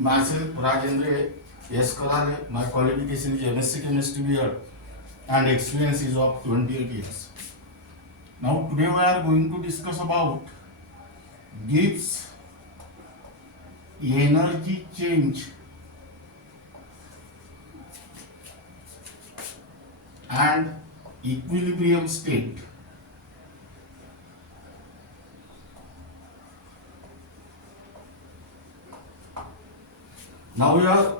Myself, Rajendra S. Kalale. My qualification is MSc Chemistry BEd and experience is of 28 years. Now today we are going to discuss about Gibbs energy change and equilibrium state. Now we are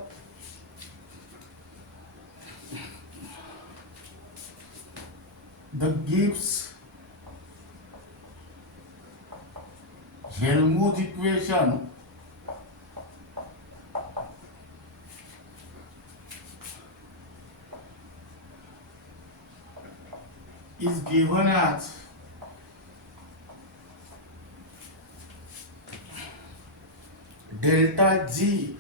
the Gibbs Helmholtz equation is given as delta G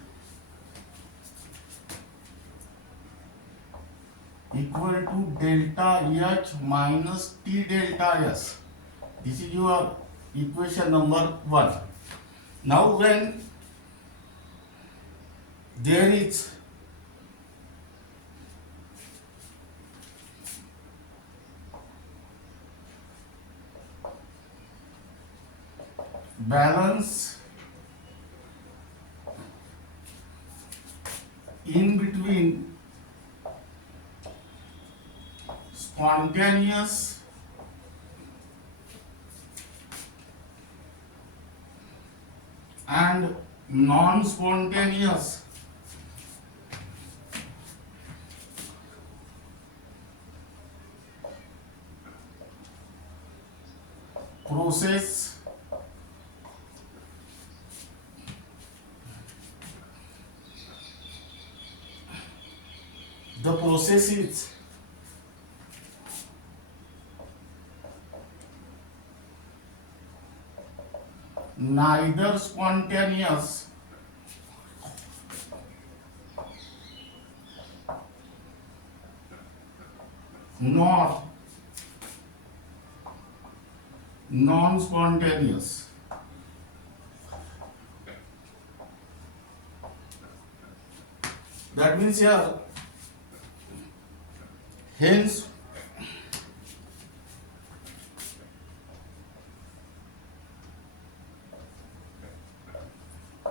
equal to delta H minus T delta S. This is your equation number 1. Now when there is balance in between spontaneous and non-spontaneous process, the process is neither spontaneous nor non-spontaneous. That means here, hence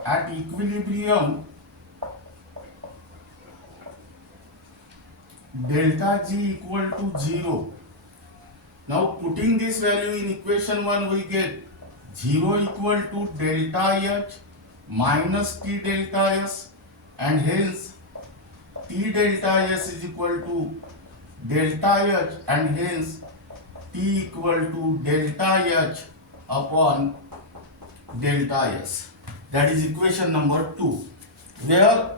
at equilibrium delta G equal to 0. Now putting this value in equation 1, we get 0 equal to delta H minus T delta S, and hence T delta S is equal to delta H, and hence T equal to delta H upon delta S. That is equation number 2, where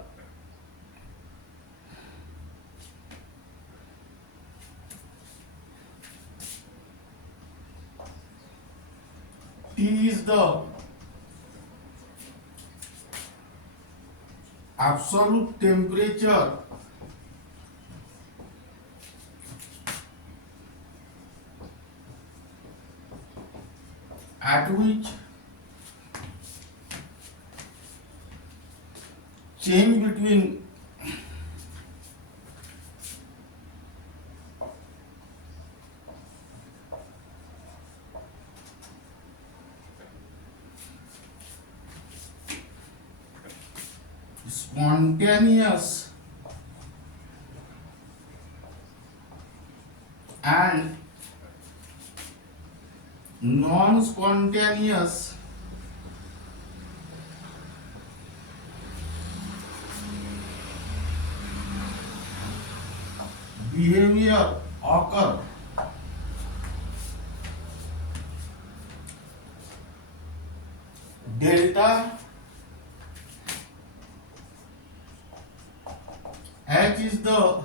T is the absolute temperature at which change between spontaneous and non-spontaneous behavior occur delta H is the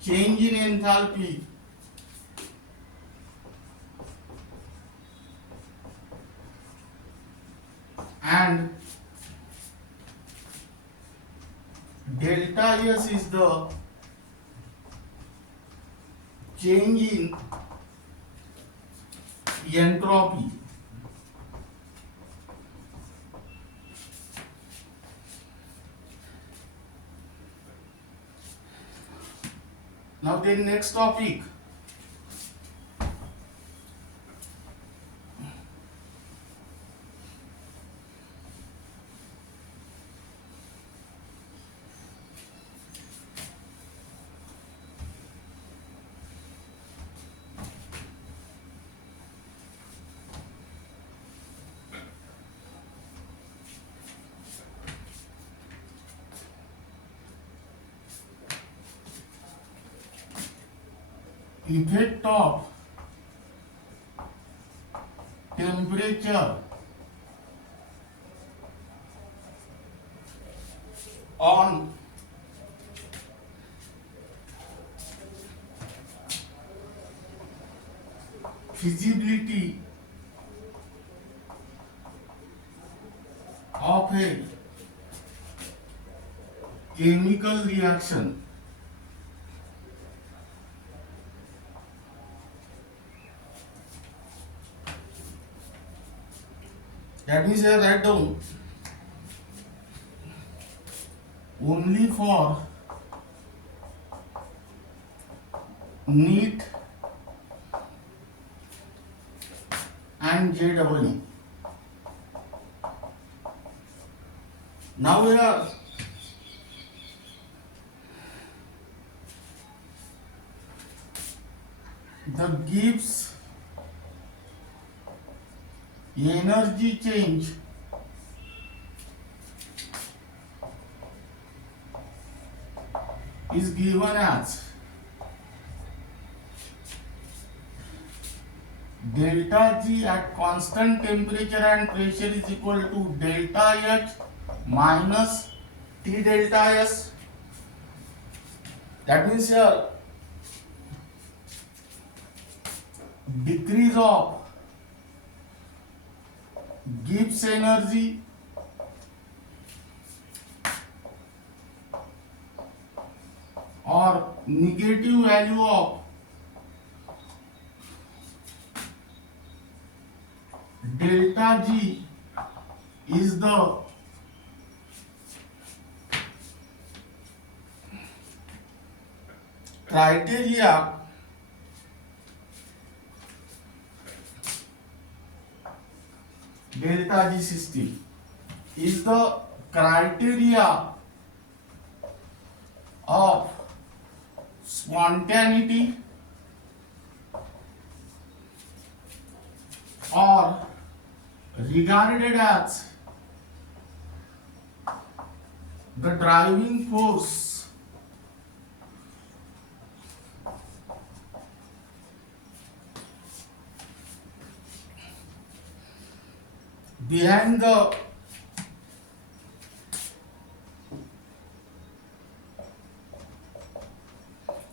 change in enthalpy and delta S is the change in entropy. Now the next topic. Effect of temperature on feasibility of a chemical reaction. That means I write down only for NEET and JEE. Now here the Gibbs energy change is given as delta G at constant temperature and pressure is equal to delta H minus T delta S. That means here decrease of Gibbs energy or negative value of delta G is the criteria delta G system is the criteria of spontaneity or regarded as the driving force behind the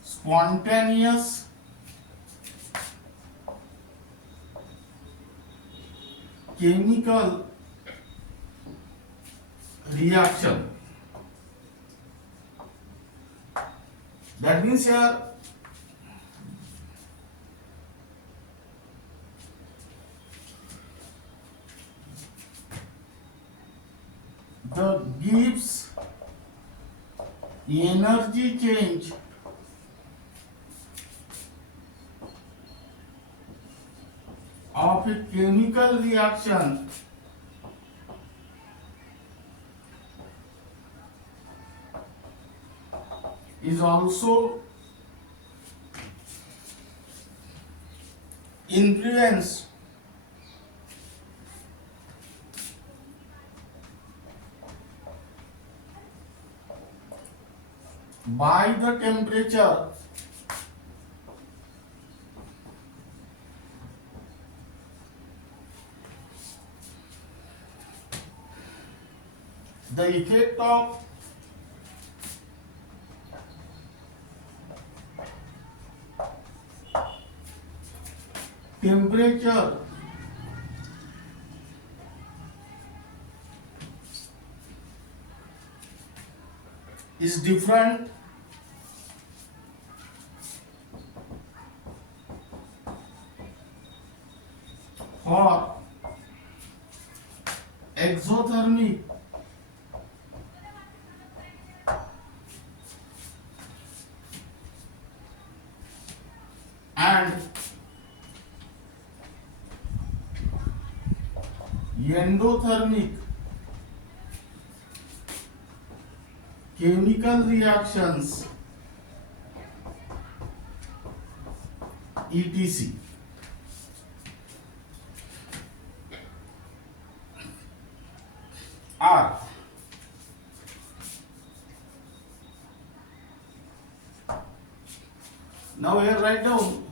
spontaneous chemical reaction. That means here the Gibbs energy change of a chemical reaction is also influenced by the temperature the effect of temperature is different for exothermic endothermic chemical reactions etc. are now here write down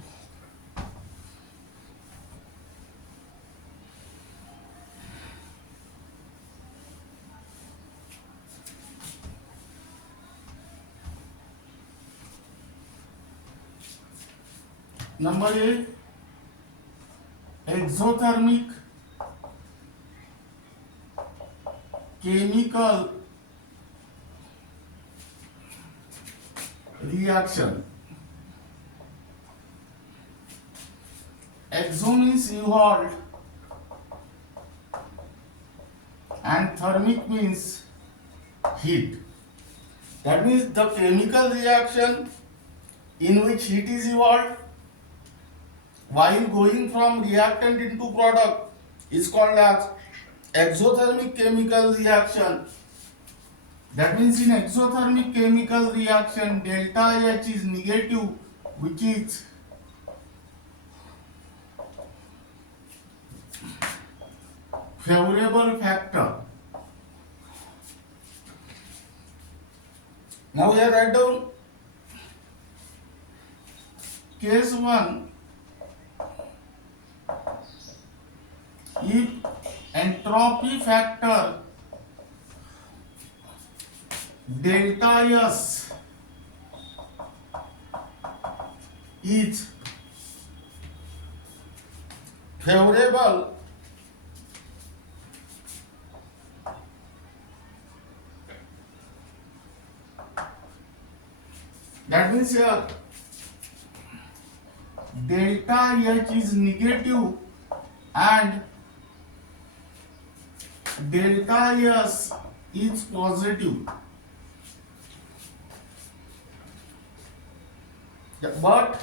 number A, exothermic chemical reaction. Exo means evolved and thermic means heat. That means the chemical reaction in which heat is evolved while going from reactant into product is called as exothermic chemical reaction. That means in exothermic chemical reaction delta H is negative, which is favorable factor. Now here write down case 1, if entropy factor delta S is favorable, that means here delta H is negative and delta S is positive. But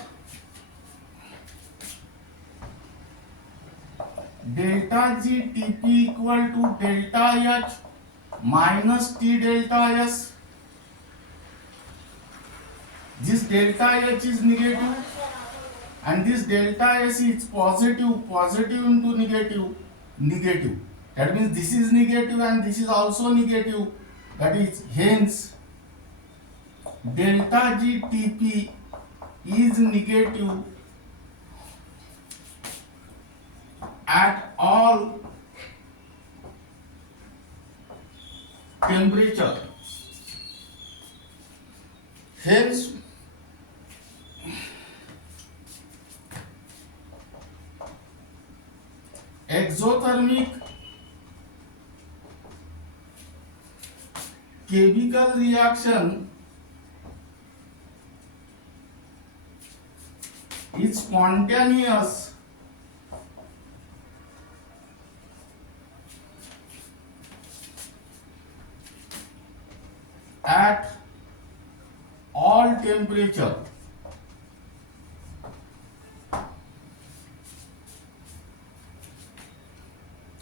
delta G Tp equal to delta H minus T delta S. This delta H is negative and this delta S is positive, positive into negative, negative. That means this is negative and this is also negative. That is hence delta G Tp is negative at all temperature. Hence exothermic chemical reaction is spontaneous at all temperature.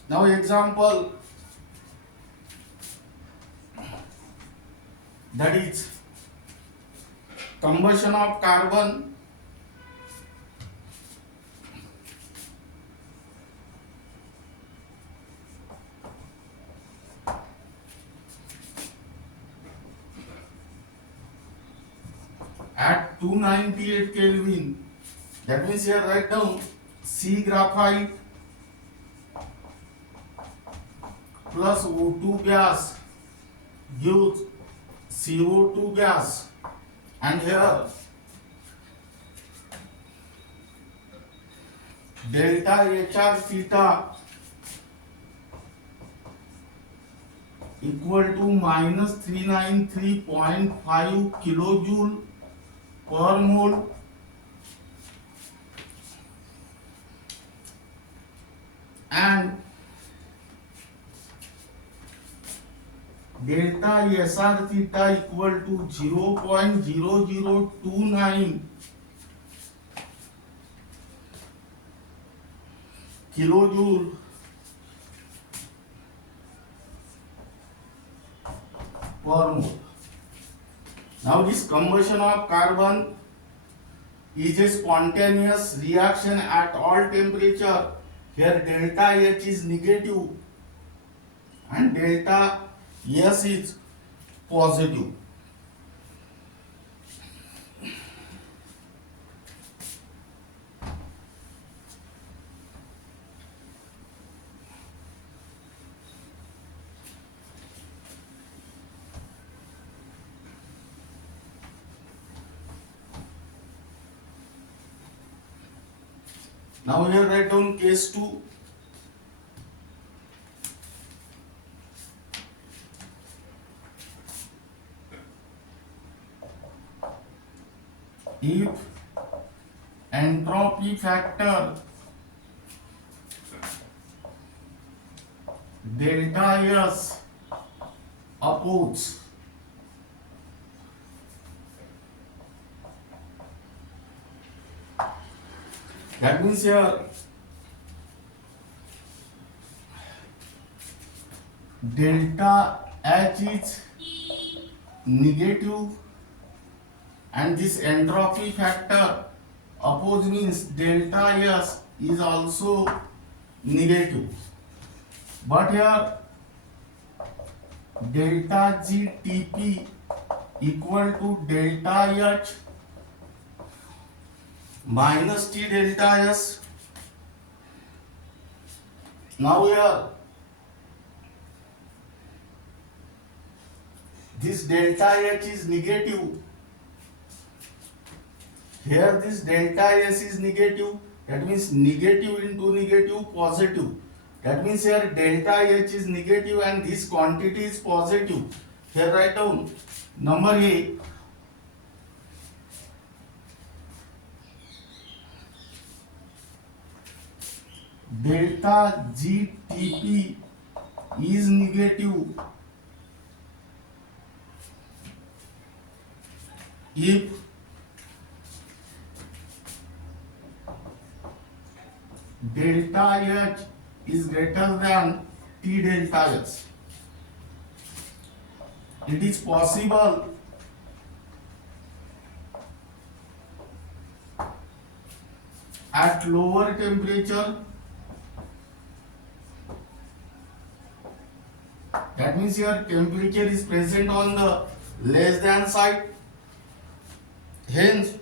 Now example, that is combustion of carbon at 298 Kelvin. That means here write down C graphite plus O2 gas gives CO2 gas, and here delta HR theta equal to minus 393.5 kilojoule per mole, and delta SR theta equal to 0.0029 kilojoule per mole. Now this combustion of carbon is a spontaneous reaction at all temperature. Here delta H is negative and delta S is positive. Now here write down case 2. If entropy factor delta S opposed that means here delta H is negative and this entropy factor opposed means delta S is also negative, but here delta G Tp equal to delta H minus T delta S. Now here this delta H is negative. Here this delta S is negative. That means negative into negative positive. That means here delta H is negative and this quantity is positive. Here write down number A. Delta GTP is negative if delta H is greater than T delta S. It is possible at lower temperature, that means your temperature is present on the less than side, hence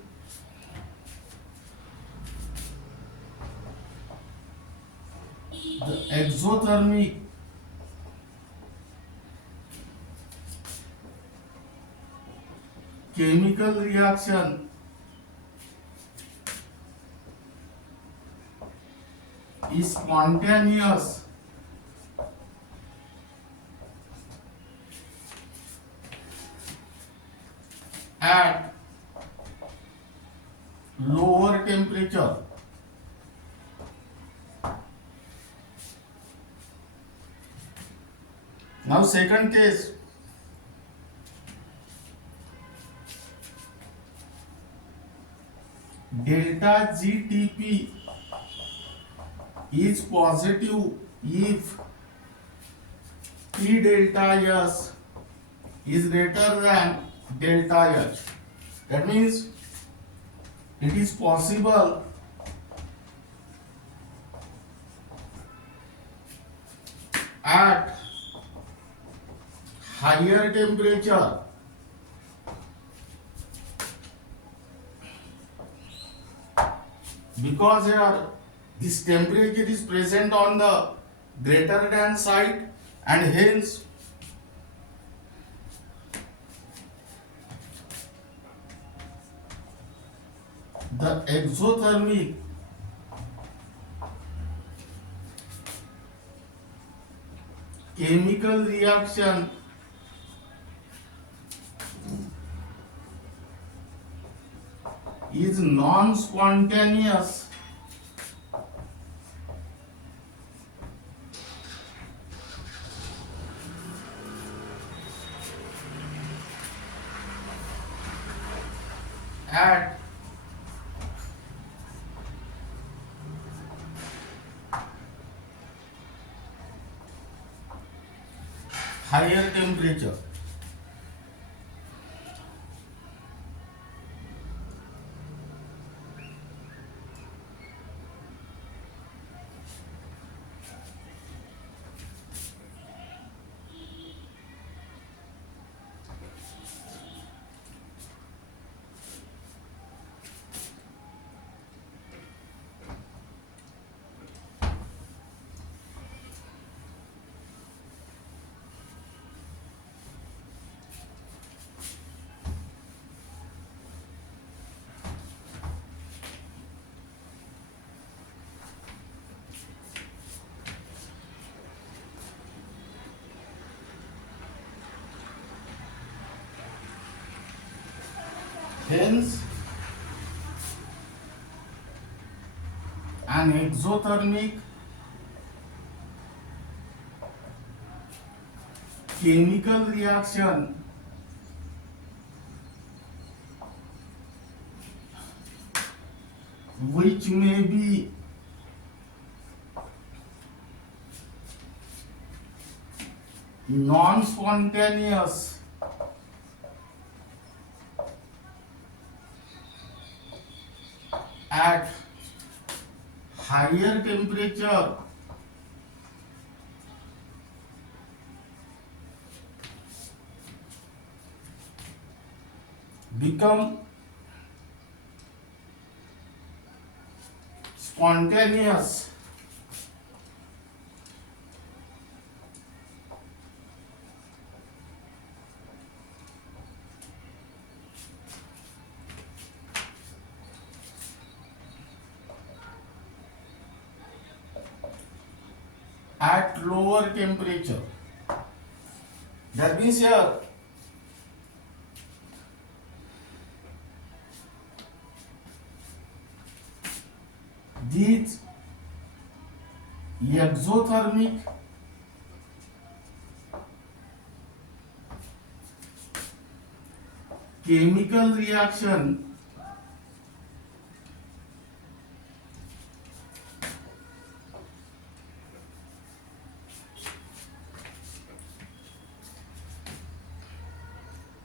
the exothermic chemical reaction is spontaneous at lower temperature. Now second case, delta GTP is positive if T delta S is greater than delta H. That means it is possible at higher temperature because here this temperature is present on the greater than side and hence the exothermic chemical reaction is non-spontaneous at higher temperature. Hence, an exothermic chemical reaction which may be non-spontaneous at higher temperature become spontaneous at lower temperature. That means here these exothermic chemical reaction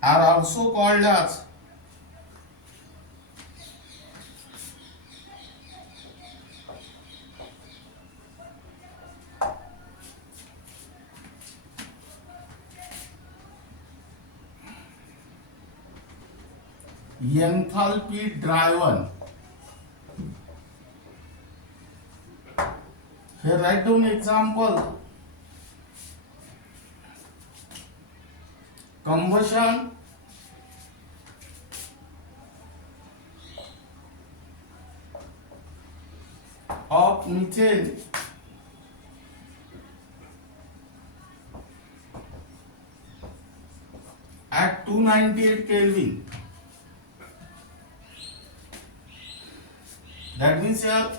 are also called as enthalpy driven. Here write down example. Combustion of methane at 298 Kelvin. That means here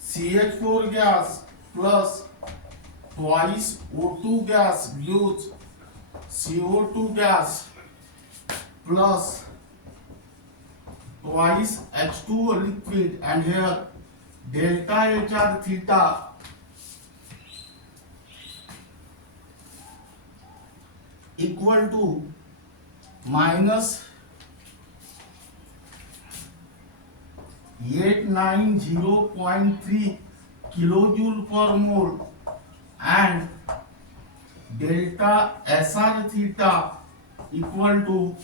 CH4 gas plus twice O2 gas gives CO2 gas plus twice H2O liquid, and here delta HR theta equal to minus 890.3 kilojoule per mole and delta SR theta equal to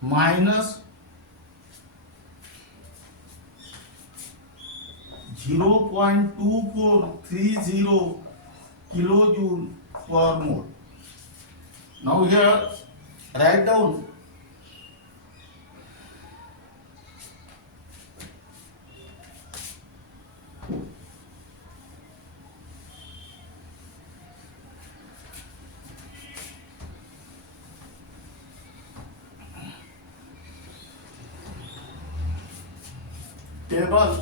minus 0.2430 kilojoule per mole. Now here write down table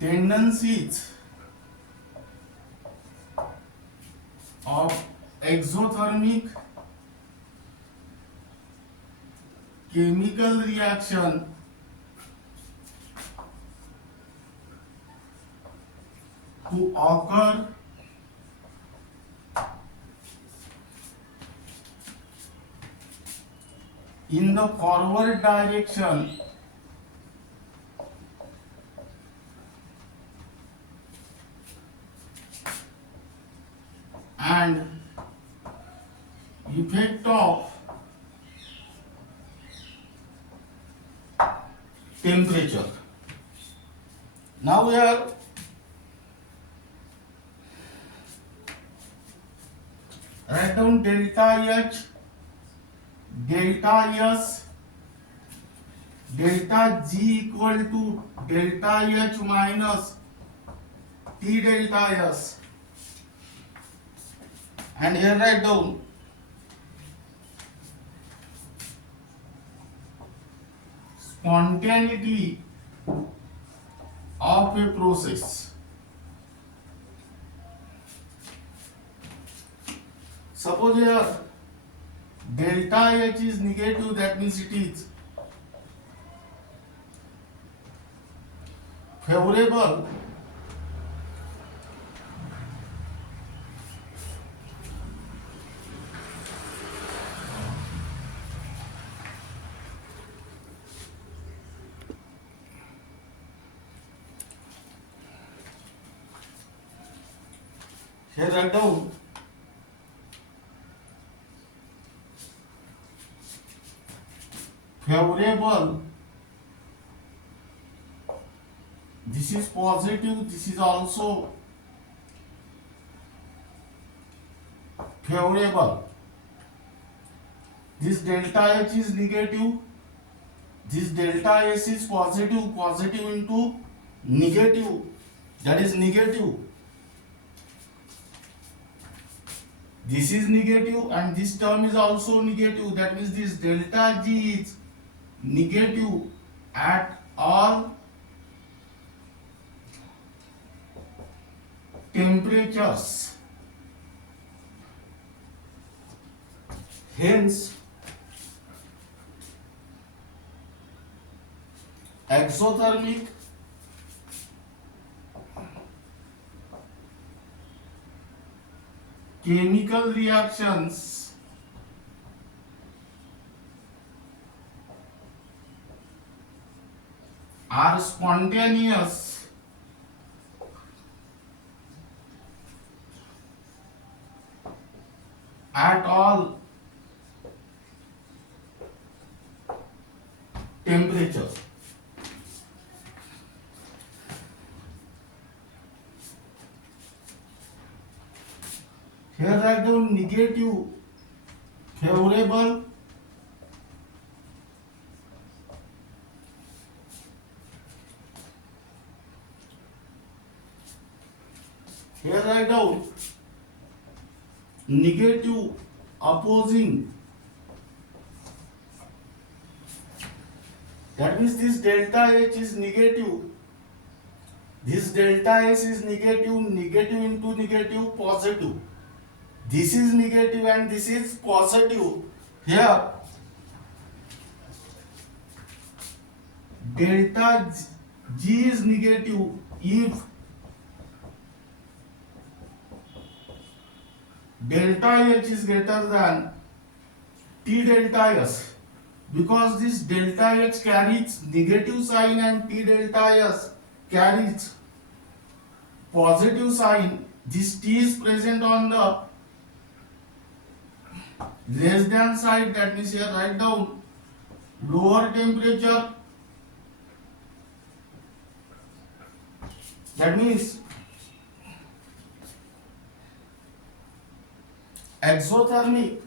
tendencies of exothermic chemical reaction to occur in the forward direction and effect of temperature. Now here Write down delta H, delta S, delta G equal to delta H minus T delta S. And here write down spontaneity of a process. Suppose here delta H is negative, that means it is favorable here write down favorable, this is positive, this is also favorable. This delta H is negative, this delta S is positive, positive into negative, that is negative. This is negative and this term is also negative, that means this delta G is negative at all temperatures. Hence, exothermic chemical reactions are spontaneous at all temperatures. Here write down negative favorable, here write down negative opposing, that means this delta H is negative, this delta S is negative, negative into negative, positive. This is negative and this is positive. Here delta G is negative if delta H is greater than T delta S, because this delta H carries negative sign and T delta S carries positive sign. This T is present on the less than side, that means here write down lower temperature, that means exothermic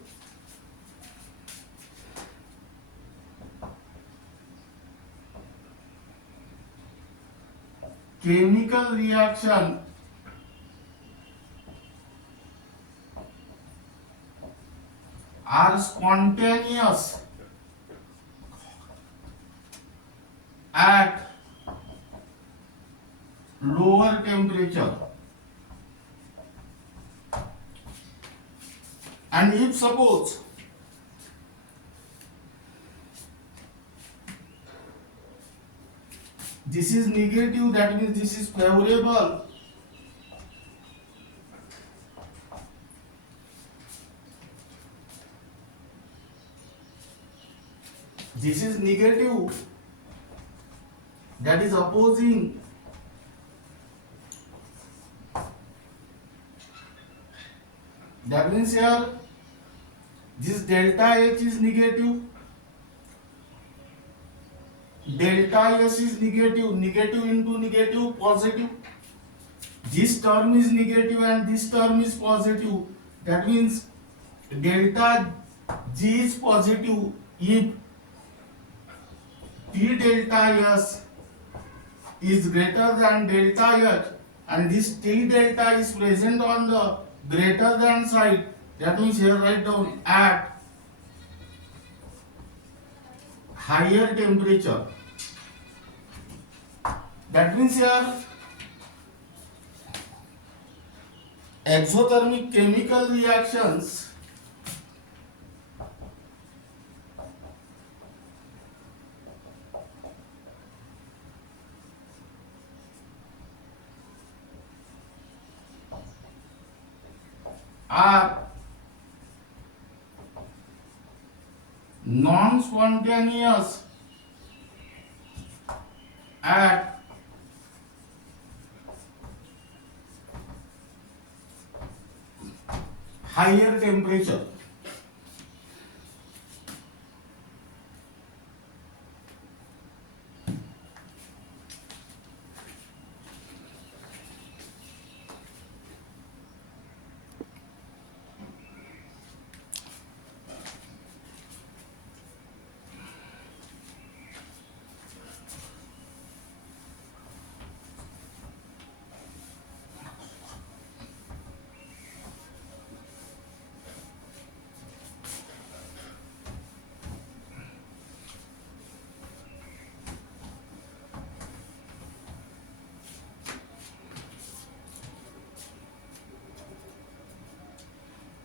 chemical reaction are spontaneous at lower temperature. And if suppose this is negative, that means this is favorable, this is negative, that is opposing, that means here this delta H is negative, delta S is negative, negative into negative, positive. This term is negative and this term is positive, that means delta G is positive if T delta S is greater than delta H and this T delta is present on the greater than side. That means here write down at higher temperature. That means here exothermic chemical reactions are non-spontaneous at higher temperature.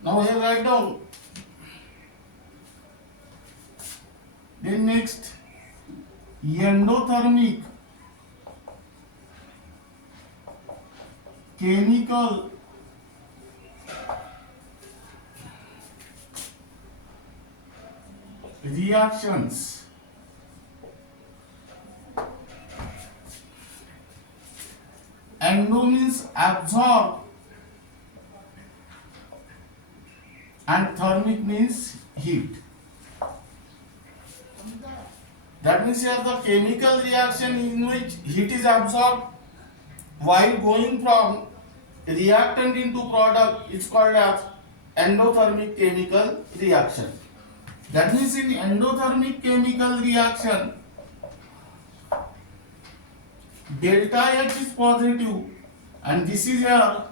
Now here write down. Then next, endothermic chemical reactions endo means absorb and thermic means heat. That means here the chemical reaction in which heat is absorbed while going from reactant into product is called as endothermic chemical reaction. That means in endothermic chemical reaction, delta H is positive and this is your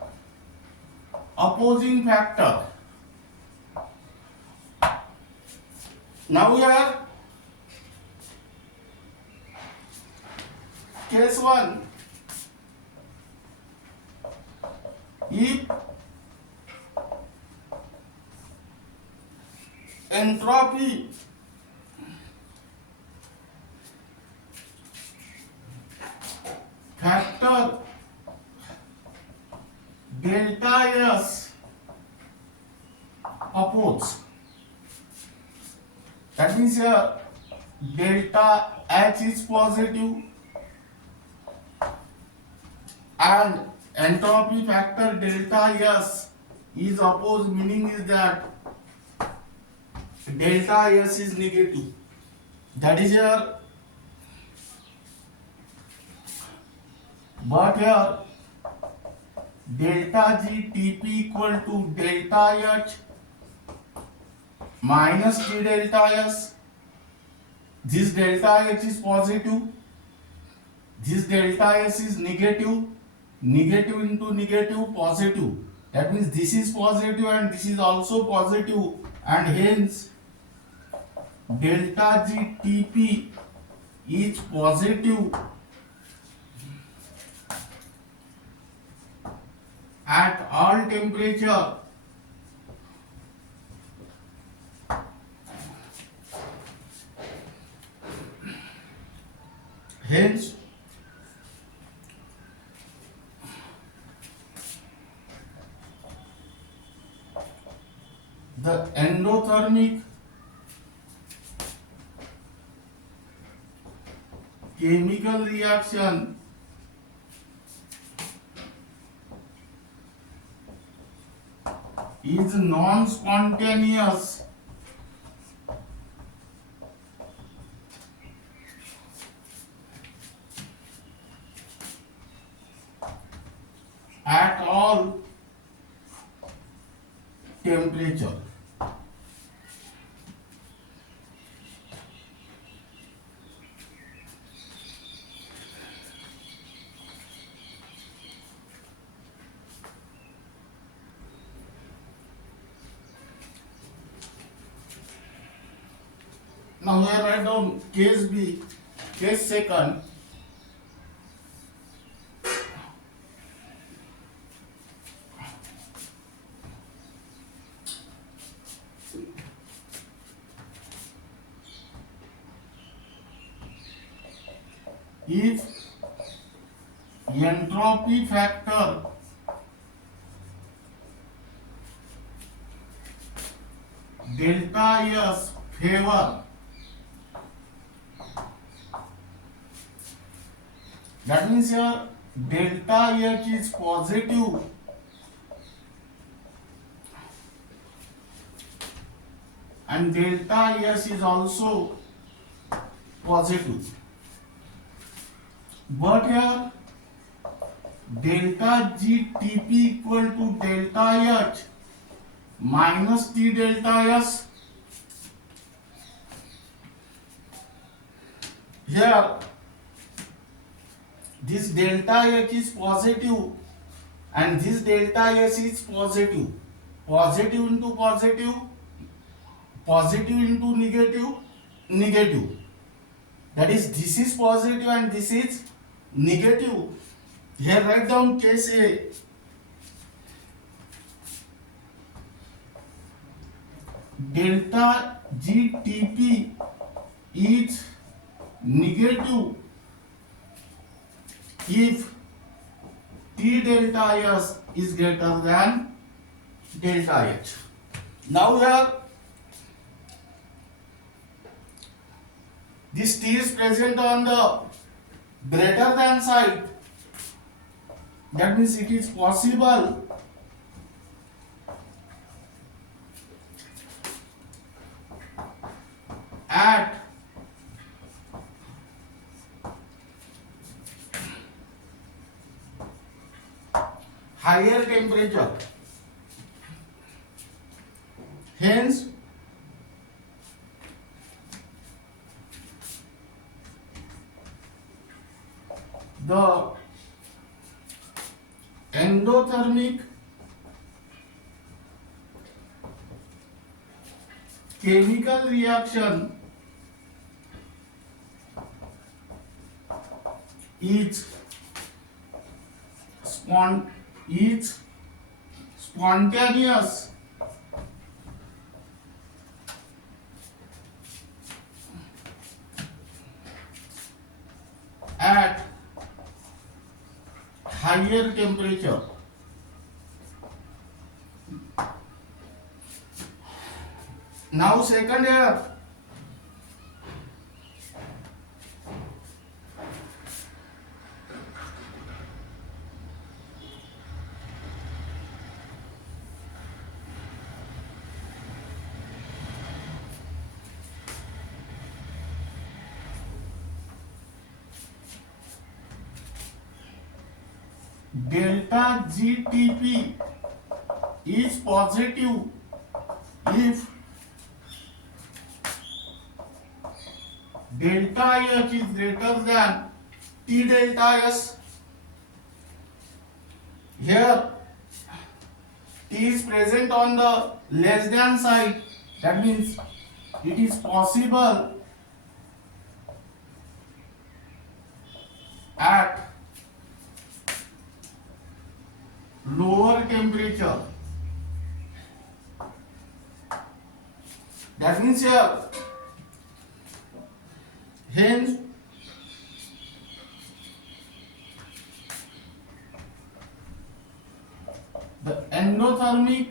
opposing factor. Now here case 1, if entropy factor delta S oppose, that means here delta H is positive and entropy factor delta S is opposed, meaning is that delta S is negative. That is here, but here delta G Tp equal to delta H minus T delta S. This delta H is positive, this delta S is negative, negative into negative positive. That means this is positive and this is also positive, and hence delta G Tp is positive at all temperature. Hence the endothermic chemical reaction is non-spontaneous at all temperature. Now here write down case B, case second. If entropy factor delta S favor, that means here delta H is positive and delta S is also positive, but here delta G Tp equal to delta H minus T delta S. Here this delta H is positive and this delta S is positive. Positive into positive, positive into negative, negative. That is, this is positive and this is negative. Here write down case A. Delta GTP is negative if T delta S is greater than delta H. Now here this T is present on the greater than side. That means it is possible at higher temperature. Hence, the endothermic chemical reaction is spontaneous at higher temperature. Now second here, delta GTP is positive if delta H is greater than T delta S. Here T is present on the less than side. That means it is possible at lower temperature. That means here, hence the endothermic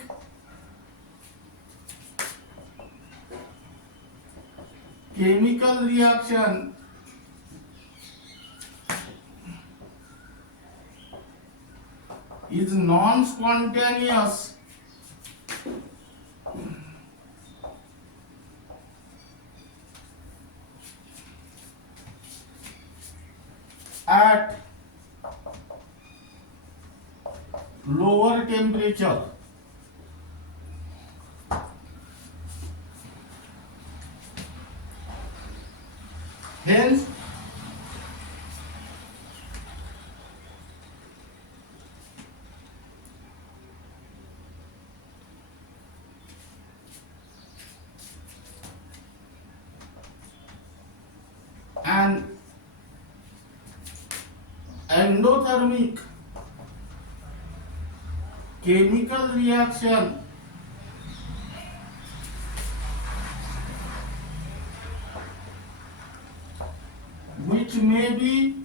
chemical reaction is non-spontaneous at lower temperature. Hence, endothermic chemical reaction which may be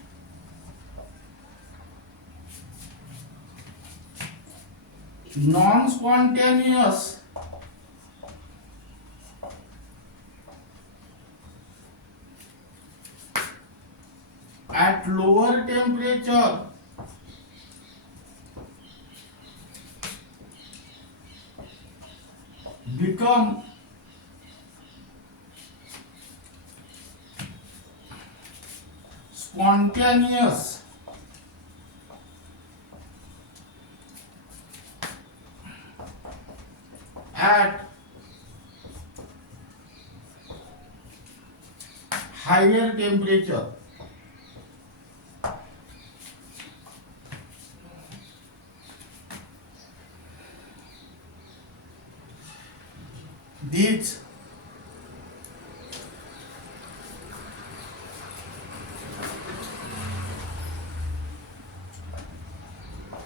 non-spontaneous at lower temperature become spontaneous at higher temperature. These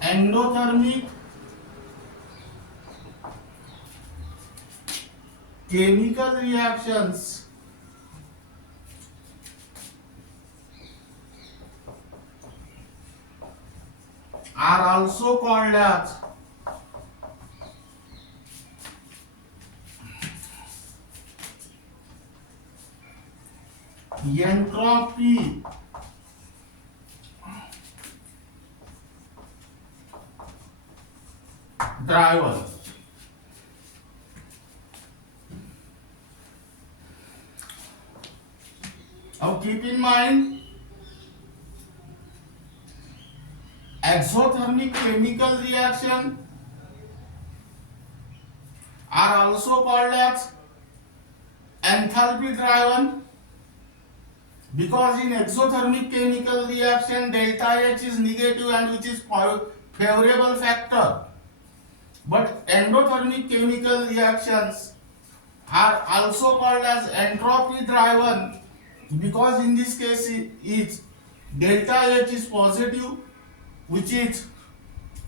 endothermic chemical reactions are also called as entropy driven. Now keep in mind, exothermic chemical reaction are also called as enthalpy driven, because in exothermic chemical reaction delta H is negative and which is favorable factor, but endothermic chemical reactions are also called as entropy driven, because in this case is delta H is positive, which is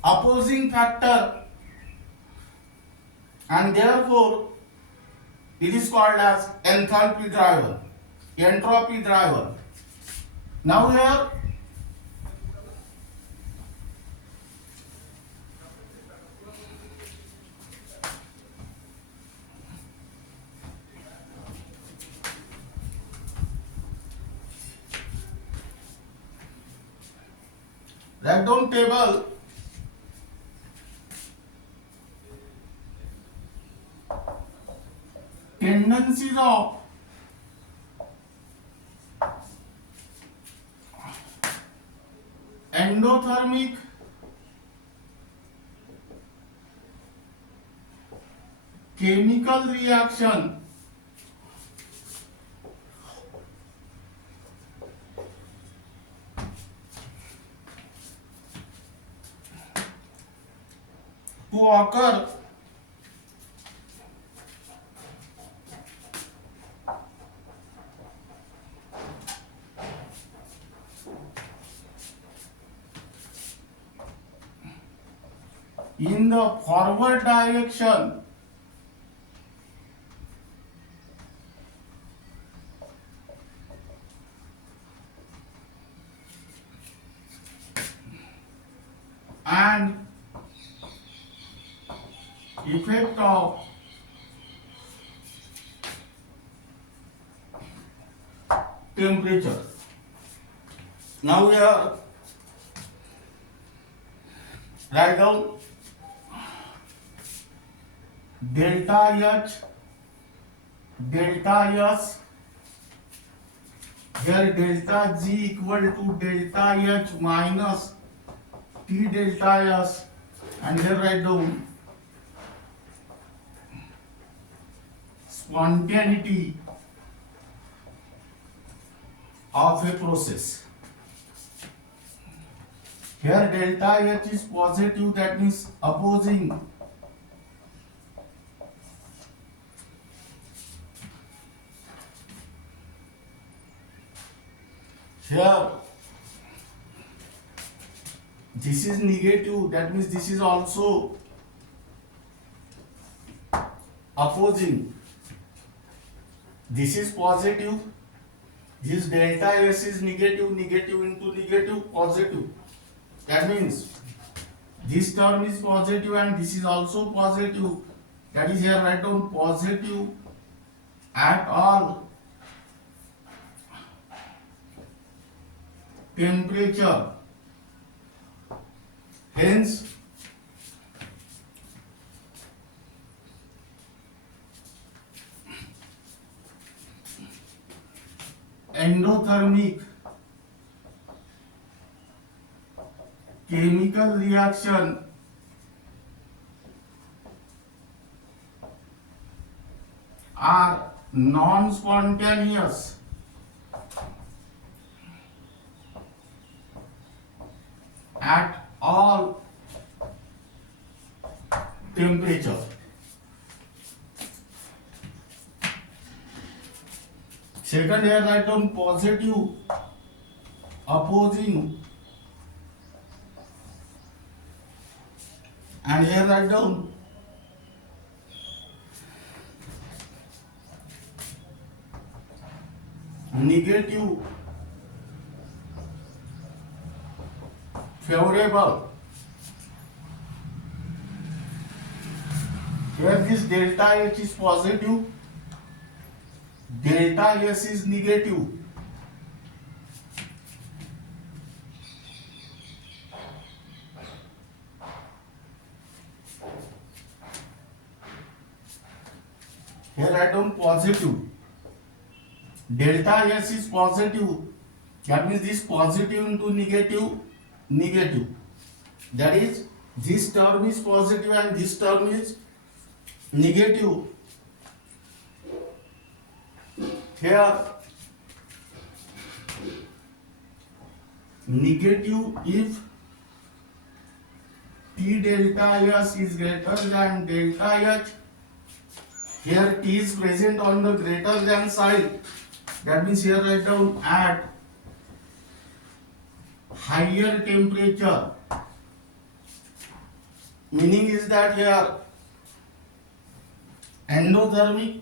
opposing factor, and therefore it is called as enthalpy driven, entropy driven. Now here write down table tendencies of endothermic chemical reaction to occur in the forward direction and effect of temperature. Now we are write down delta H, delta S, here delta G equal to delta H minus T delta S, and here write down spontaneity of a process. Here delta H is positive, that means opposing. Here this is negative, that means this is also opposing. This is positive, this delta S is negative, negative into negative, positive. That means this term is positive and this is also positive. That is, here write down positive at all temperature. Hence, endothermic chemical reaction are non-spontaneous at all temperature. Second, here write down positive opposing, and here write down negative favorable. Here this delta H is positive, delta S is negative. Here write down positive, delta S is positive, that means this positive into negative, negative. That is, this term is positive and this term is negative. Here negative if T delta S is greater than delta H. Here T is present on the greater than side. That means here write down at higher temperature. Meaning is that here endothermic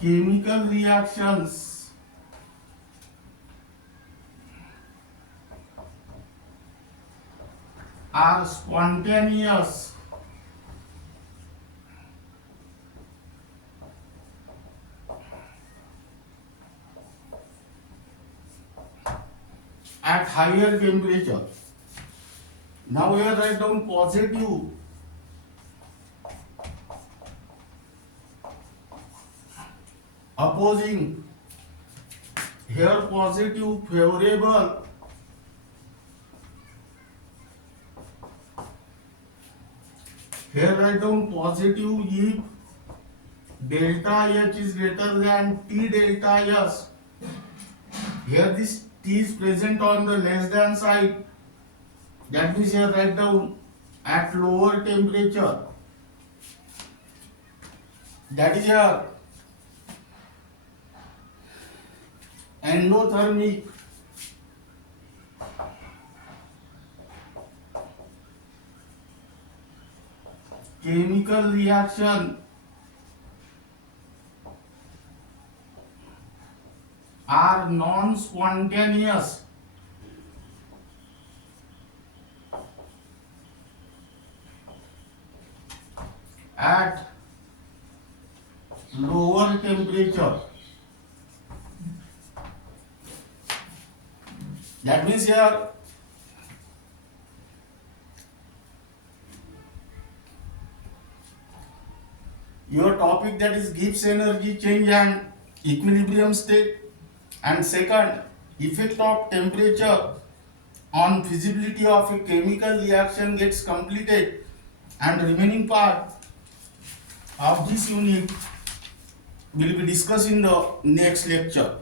chemical reactions are spontaneous at higher temperature. Now here write down positive opposing, here positive favorable, here write down positive if delta H is greater than T delta S. Here this T is present on the less than side. That means here write down at lower temperature. That is here endothermic chemical reaction are non-spontaneous at lower temperature. That means here your topic, that is Gibbs energy change and equilibrium state, and second, effect of temperature on feasibility of a chemical reaction gets completed, and remaining part of this unit will be discussed in the next lecture.